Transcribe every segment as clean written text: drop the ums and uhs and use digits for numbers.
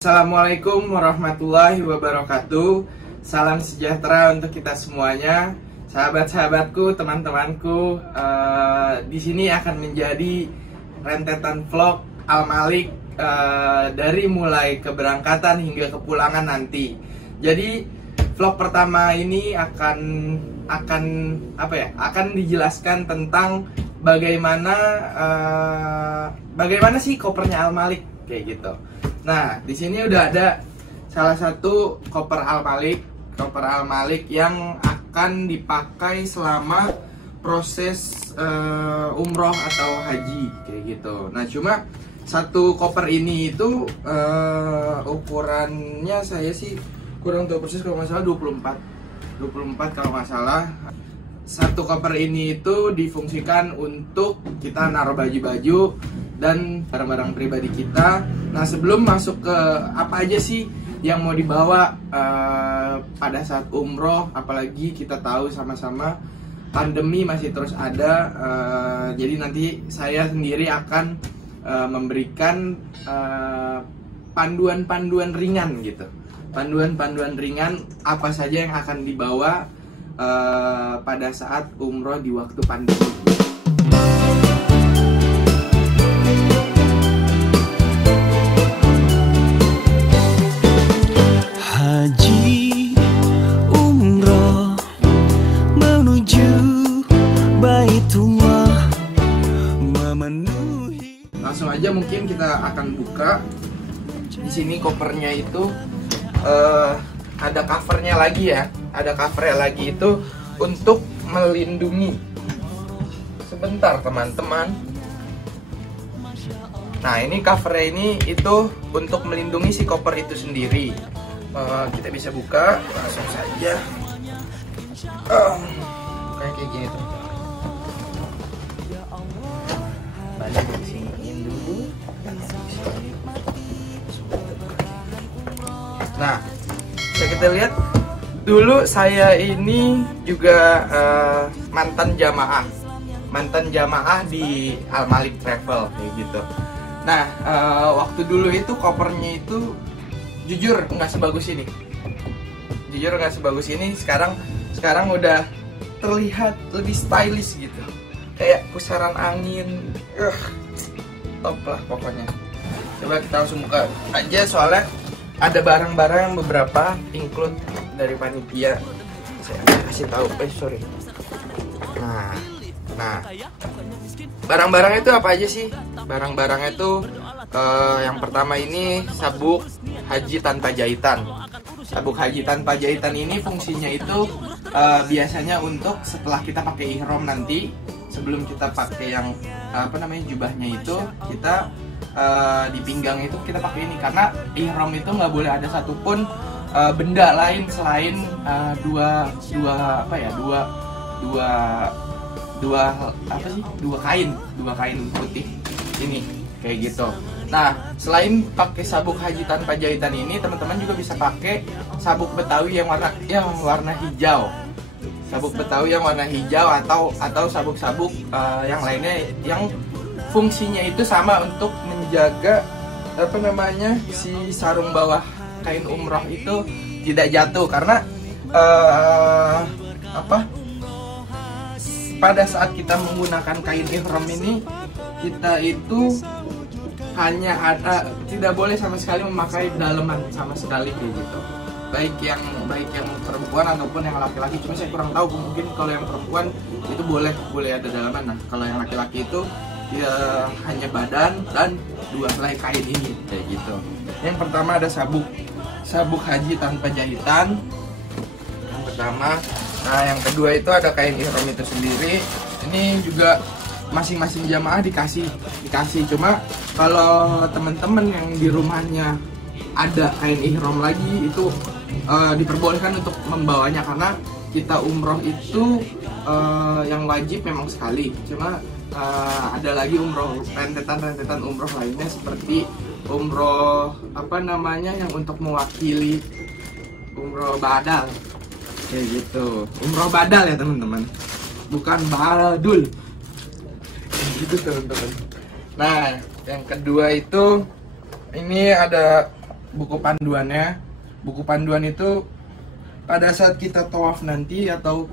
Assalamualaikum warahmatullahi wabarakatuh. Salam sejahtera untuk kita semuanya, sahabat-sahabatku, teman-temanku. Di sini akan menjadi rentetan vlog Al-Malik dari mulai keberangkatan hingga kepulangan nanti. Jadi vlog pertama ini akan dijelaskan tentang bagaimana sih kopernya Al-Malik kayak gitu. Nah, di sini udah ada salah satu koper Al-Malik yang akan dipakai selama proses umroh atau haji kayak gitu. Nah, cuma satu koper ini itu ukurannya saya sih kurang tahu persis, kalau nggak salah 24 kalau nggak salah. Satu koper ini itu difungsikan untuk kita naruh baju-baju dan barang-barang pribadi kita. Nah, sebelum masuk ke apa aja sih yang mau dibawa pada saat umroh, apalagi kita tahu sama-sama pandemi masih terus ada, jadi nanti saya sendiri akan memberikan panduan-panduan ringan gitu. Panduan-panduan ringan apa saja yang akan dibawa pada saat umroh di waktu pandemi. Haji umroh menuju Baitullah memenuhi. Langsung aja mungkin kita akan buka. Di sini kopernya itu ada covernya lagi ya. Ada covernya lagi itu untuk melindungi. Sebentar teman-teman. Nah, ini covernya ini itu untuk melindungi si koper itu sendiri. Kita bisa buka langsung saja. Kayak gini tuh. Balik di siniin dulu. Nah, bisa kita lihat dulu saya ini juga mantan jamaah di Al-Malik Travel kayak gitu. Nah, waktu dulu itu kopernya itu jujur nggak sebagus ini. Sekarang udah terlihat lebih stylish gitu. Kayak pusaran angin. Top lah pokoknya. Coba kita langsung buka aja, soalnya ada barang-barang yang beberapa include dari panitia. Saya kasih tahu, sorry. Nah, barang-barang itu apa aja sih? Barang-barang itu yang pertama ini sabuk haji tanpa jahitan. Sabuk haji tanpa jahitan ini fungsinya itu biasanya untuk setelah kita pakai ihram nanti, sebelum kita pakai yang jubahnya itu, kita di pinggang itu kita pakai ini, karena ihram itu nggak boleh ada satupun benda lain selain dua kain putih ini kayak gitu. Nah, selain pakai sabuk haji tanpa jahitan ini, teman-teman juga bisa pakai sabuk Betawi yang warna hijau. Sabuk Betawi yang warna hijau atau sabuk-sabuk yang lainnya yang fungsinya itu sama untuk menjaga si sarung bawah kain umroh itu tidak jatuh, karena pada saat kita menggunakan kain ihram ini, kita itu tidak boleh sama sekali memakai daleman sama sekali kayak gitu. Baik yang perempuan ataupun yang laki-laki. Cuma saya kurang tahu, mungkin kalau yang perempuan itu boleh ada daleman. Nah, kalau yang laki-laki itu ya hanya badan dan dua helai kain ini kayak gitu. Yang pertama ada sabuk haji tanpa jahitan. Yang pertama. Nah, yang kedua itu ada kain ihram itu sendiri. Ini juga masing-masing jamaah dikasih. Cuma kalau teman-teman yang di rumahnya ada kain ihram lagi, itu diperbolehkan untuk membawanya, karena kita umroh itu yang wajib memang sekali. Cuma ada lagi umroh rentetan umroh lainnya, seperti umroh yang untuk mewakili umroh badal kayak gitu. Umroh badal ya teman-teman, bukan badul gitu teman-teman. Nah, yang kedua itu ini ada buku panduannya. Buku panduan itu pada saat kita tawaf nanti atau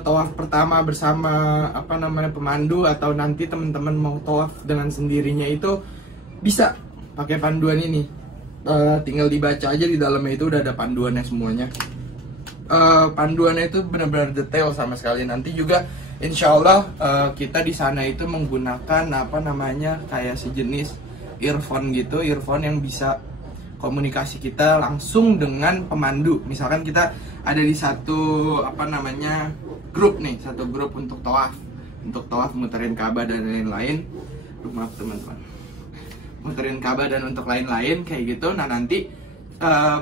tawaf pertama bersama pemandu, atau nanti teman-teman mau tawaf dengan sendirinya itu bisa pakai panduan ini. Tinggal dibaca aja, di dalamnya itu udah ada panduannya semuanya. Panduannya itu benar-benar detail sama sekali. Nanti juga insya Allah kita di sana itu menggunakan kayak sejenis earphone gitu, earphone yang bisa komunikasi kita langsung dengan pemandu. Misalkan kita ada di satu grup nih, satu grup untuk tawaf muterin Ka'bah dan lain-lain. Maaf teman-teman, muterin Ka'bah dan untuk lain-lain kayak gitu. Nah nanti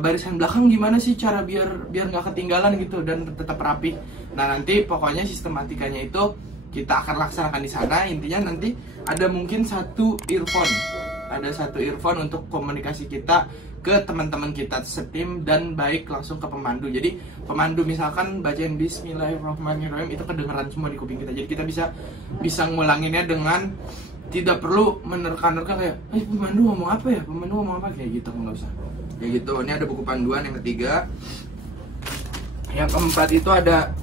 barisan belakang gimana sih cara biar nggak ketinggalan gitu dan tetap rapi. Nah nanti pokoknya sistematikanya itu kita akan laksanakan di sana. Intinya nanti ada mungkin satu earphone untuk komunikasi kita ke teman-teman kita setim dan baik langsung ke pemandu. Jadi pemandu misalkan bacain Bismillahirrahmanirrahim itu kedengeran semua di kuping kita. Jadi kita bisa ngulanginnya dengan tidak perlu menerka-nerka kayak pemandu ngomong apa kayak gitu, nggak usah kayak gitu. Ini ada buku panduan yang ketiga. Yang keempat itu ada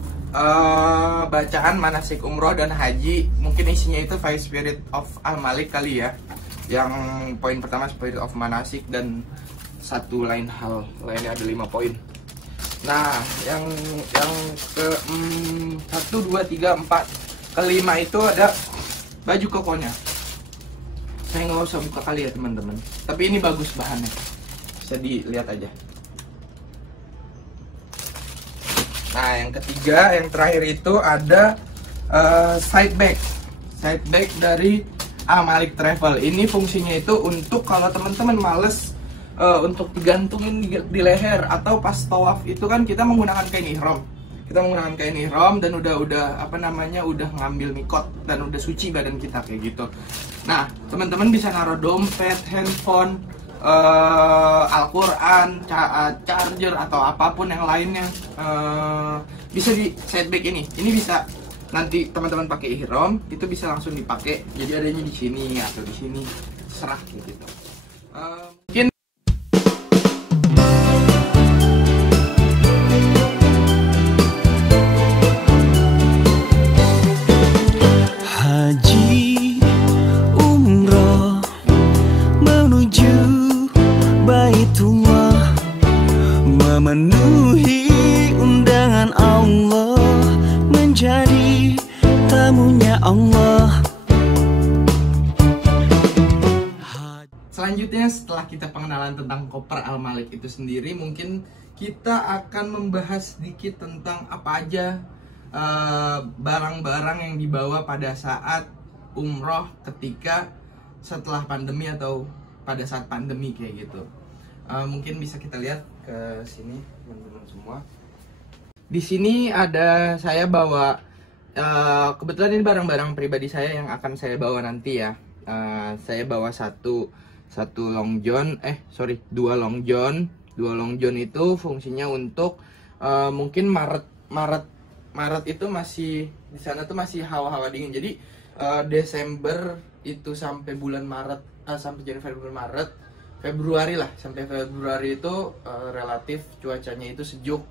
bacaan manasik umroh dan haji. Mungkin isinya itu Five Spirit of Al-Malik kali ya. Yang poin pertama Spirit of Manasik, dan satu lain hal lainnya ada 5 poin. Nah yang ke 1, 2, 3, 4 kelima itu ada baju kokonya. Saya nggak usah buka kali ya teman-teman, tapi ini bagus bahannya, bisa dilihat aja. Nah yang ketiga, yang terakhir itu ada side bag dari Al-Malik Travel. Ini fungsinya itu untuk kalau teman-teman males untuk digantungin di leher, atau pas tawaf itu kan kita menggunakan kain ihram. Dan udah ngambil mikot dan udah suci badan kita kayak gitu. Nah, teman-teman bisa naruh dompet, handphone, Al-Quran, charger atau apapun yang lainnya. Bisa di side bag ini. Ini bisa nanti teman-teman pakai ihram itu bisa langsung dipakai. Jadi adanya di sini atau di sini, serah gitu. Mungkin Haji umroh menuju Baitullah, memenuhi undangan Allah, menjadi tamunya Allah. selanjutnya, setelah kita pengenalan tentang koper Al-Malik itu sendiri, mungkin kita akan membahas sedikit tentang apa aja barang-barang yang dibawa pada saat umroh ketika setelah pandemi atau pada saat pandemi kayak gitu. Mungkin bisa kita lihat ke sini teman-teman semua. Di sini ada saya bawa kebetulan ini barang-barang pribadi saya yang akan saya bawa nanti ya. Saya bawa dua long john itu fungsinya untuk mungkin Maret itu masih di sana tuh masih hawa-hawa dingin. Jadi Desember itu sampai bulan Maret, sampai Januari, Februari lah, sampai Februari itu relatif cuacanya itu sejuk.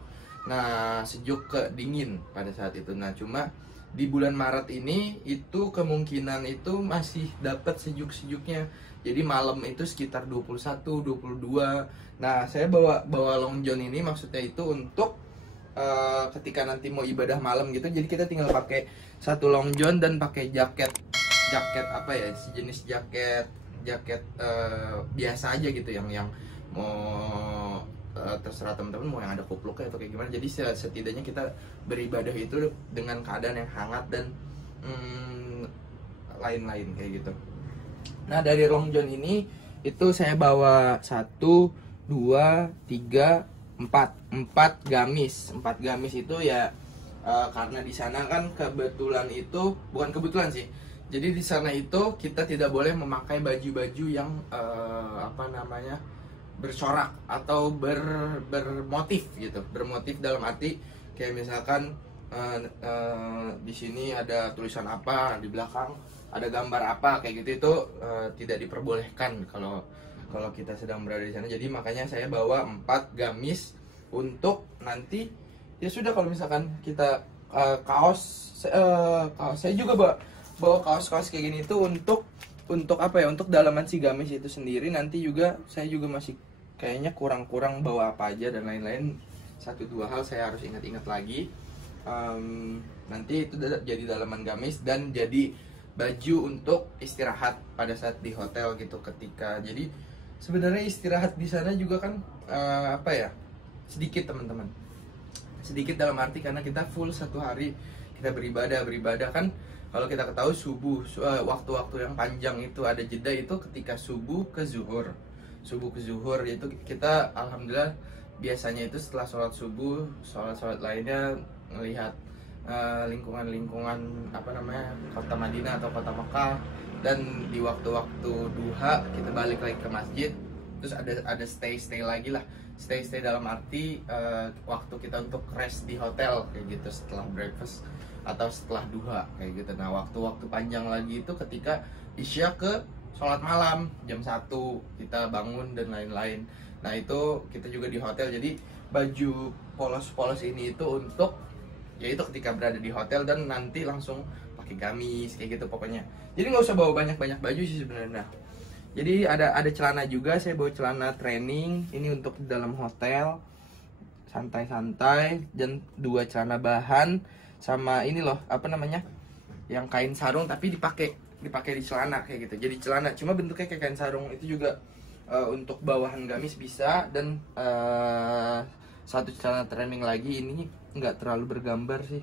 Nah, sejuk ke dingin pada saat itu. Nah, cuma di bulan Maret ini itu kemungkinan itu masih dapat sejuk-sejuknya. Jadi malam itu sekitar 21, 22. Nah, saya bawa long john ini maksudnya itu untuk ketika nanti mau ibadah malam gitu. Jadi kita tinggal pakai satu long john dan pakai jaket sejenis jaket biasa aja gitu, yang mau terserah teman-teman mau yang ada kupluknya atau kayak gimana. Jadi setidaknya kita beribadah itu dengan keadaan yang hangat dan lain-lain kayak gitu. Nah, dari long john ini itu saya bawa 1, 2, 3, 4 gamis. 4 gamis itu ya karena di sana kan bukan kebetulan sih. Jadi di sana itu kita tidak boleh memakai baju-baju yang bercorak atau bermotif gitu. Bermotif dalam arti kayak misalkan di sini ada tulisan apa, di belakang ada gambar apa kayak gitu, itu tidak diperbolehkan kalau kita sedang berada di sana. Jadi makanya saya bawa 4 gamis untuk nanti ya sudah, kalau misalkan kita kaos saya juga bawa kaos-kaos kayak gini itu untuk apa ya, untuk dalaman si gamis itu sendiri. Nanti juga saya juga masih kayaknya kurang bawa apa aja dan lain-lain. 1-2 hal saya harus ingat-ingat lagi. Nanti itu jadi dalaman gamis dan jadi baju untuk istirahat pada saat di hotel gitu. Ketika jadi sebenarnya istirahat di sana juga kan apa ya, sedikit teman-teman, sedikit dalam arti karena kita full 1 hari kita beribadah kan. Kalau kita ketahui subuh, waktu-waktu yang panjang itu ada jeda itu ketika subuh ke zuhur itu kita alhamdulillah biasanya itu setelah sholat subuh, sholat lainnya melihat lingkungan apa namanya, kota Madinah atau kota Mekah. Dan di waktu-waktu duha kita balik lagi ke masjid, terus ada stay lagi lah, stay dalam arti waktu kita untuk rest di hotel kayak gitu setelah breakfast atau setelah duha kayak gitu. Nah waktu-waktu panjang lagi itu ketika isya ke sholat malam jam 1 kita bangun dan lain-lain. Nah itu kita juga di hotel, jadi baju polos ini itu untuk yaitu ketika berada di hotel dan nanti langsung pakai gamis kayak gitu pokoknya. Jadi nggak usah bawa banyak baju sih sebenarnya. Jadi ada celana juga, saya bawa celana training ini untuk dalam hotel santai-santai, dan 2 celana bahan sama ini loh apa namanya, yang kain sarung tapi dipakai di celana kayak gitu. Jadi celana cuma bentuknya kayak kain sarung itu juga untuk bawahan gamis bisa. Dan 1 celana training lagi, ini nggak terlalu bergambar sih,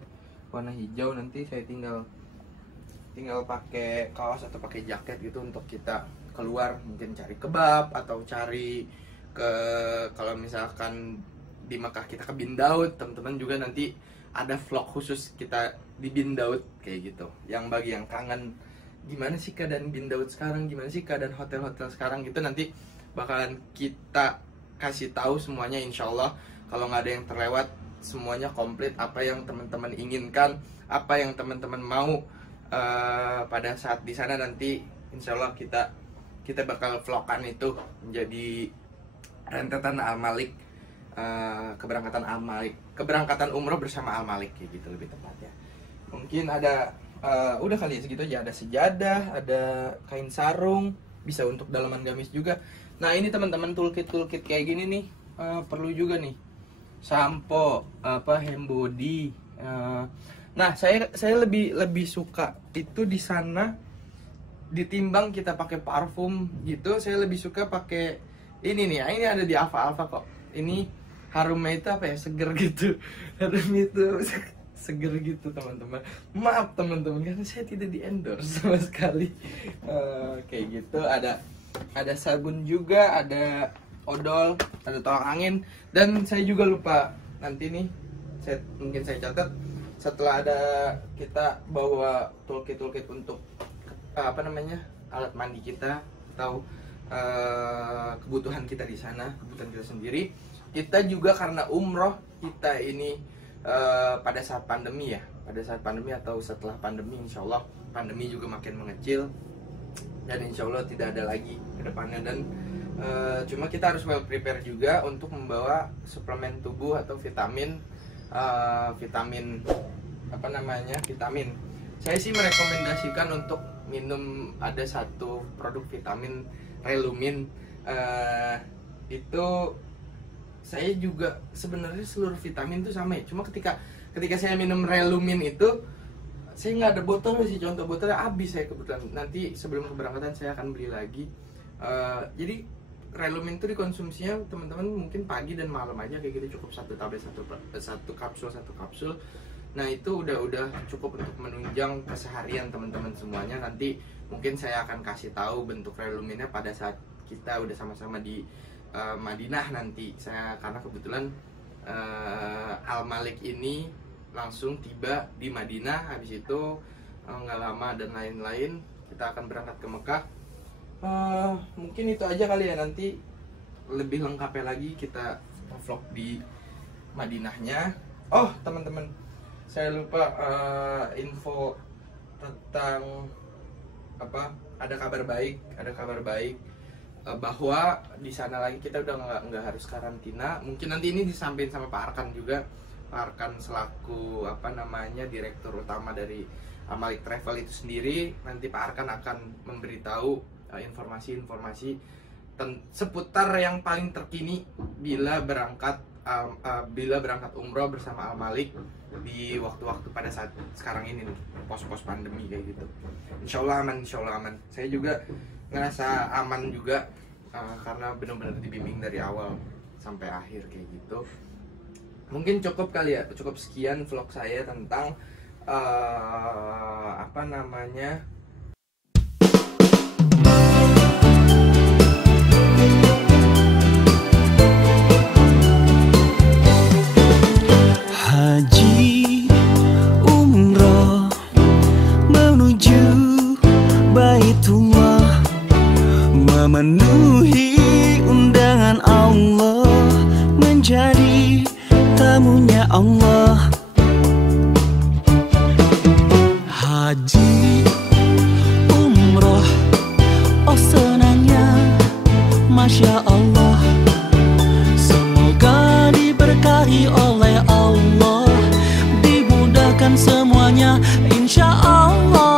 warna hijau. Nanti saya tinggal pakai kaos atau pakai jaket gitu untuk kita keluar, mungkin cari kebab atau cari kalau misalkan di Mekah kita ke Bin Daud, teman-teman juga nanti ada vlog khusus kita di Bin Daud kayak gitu. Yang bagi yang kangen gimana sih keadaan Bin Daud sekarang, gimana sih keadaan hotel-hotel sekarang gitu, nanti bakalan kita kasih tahu semuanya insyaallah. Kalau nggak ada yang terlewat, semuanya komplit apa yang teman-teman inginkan, apa yang teman-teman mau pada saat di sana. Nanti insyaallah kita bakal vlogkan itu menjadi rentetan Al-Malik, keberangkatan umroh bersama Al-Malik kayak gitu lebih tepatnya. Mungkin ada udah kali ya segitu aja. Ada sejadah, ada kain sarung, bisa untuk dalaman gamis juga. Nah ini teman-teman, toolkit kayak gini nih perlu juga nih, sampo, hand body. Nah saya lebih suka itu di sana ditimbang kita pakai parfum gitu. Saya lebih suka pakai ini nih. Ini ada di Alfa kok. Ini harumnya itu apa ya, seger gitu. Harumnya itu seger gitu teman-teman. Maaf teman-teman karena saya tidak di endorse sama sekali. Kayak gitu. Ada sabun juga, ada odol, ada tolak angin. Dan saya juga lupa nanti nih, mungkin saya catat setelah ada kita bawa toolkit untuk apa namanya, alat mandi kita atau kebutuhan kita di sana, kebutuhan kita sendiri. Kita juga karena umroh kita ini pada saat pandemi ya, atau setelah pandemi, insya Allah pandemi juga makin mengecil dan insya Allah tidak ada lagi ke depannya. Dan cuma kita harus well prepare juga untuk membawa suplemen tubuh atau vitamin. Saya sih merekomendasikan untuk minum, ada 1 produk vitamin Relumin. Itu saya juga sebenarnya seluruh vitamin itu sama ya, cuma ketika saya minum Relumin itu saya nggak ada botol sih, contoh botolnya habis saya kebetulan. Nanti sebelum keberangkatan saya akan beli lagi. Jadi Relumin itu dikonsumsinya teman-teman mungkin pagi dan malam aja kayak gitu, cukup 1 tablet, 1 kapsul. Nah itu udah cukup untuk menunjang keseharian teman-teman semuanya. Nanti mungkin saya akan kasih tahu bentuk Reluminnya pada saat kita udah sama-sama di Madinah nanti. Karena kebetulan Al-Malik ini langsung tiba di Madinah, habis itu nggak lama dan lain-lain kita akan berangkat ke Mekah. Mungkin itu aja kali ya, nanti lebih lengkapnya lagi kita vlog di Madinahnya. Oh teman-teman, saya lupa info tentang apa, ada kabar baik. bahwa di sana lagi kita udah nggak harus karantina. Mungkin nanti ini disampaikan sama Pak Arkan juga. Pak Arkan selaku direktur utama dari Al-Malik Travel itu sendiri, nanti Pak Arkan akan memberitahu informasi-informasi seputar yang paling terkini bila berangkat umroh bersama Al-Malik di waktu-waktu pada saat sekarang ini nih, pos-pos pandemi kayak gitu. Insya Allah aman. Saya juga ngerasa aman juga karena benar-benar dibimbing dari awal sampai akhir kayak gitu. Mungkin cukup kali ya, cukup sekian vlog saya tentang haji umroh menuju Baitullah, memenuhi undangan Allah, menjadi tamunya Allah. Haji umroh, oh senangnya, Masya Allah. Semoga diberkahi oleh Allah, dimudahkan semuanya, Insya Allah.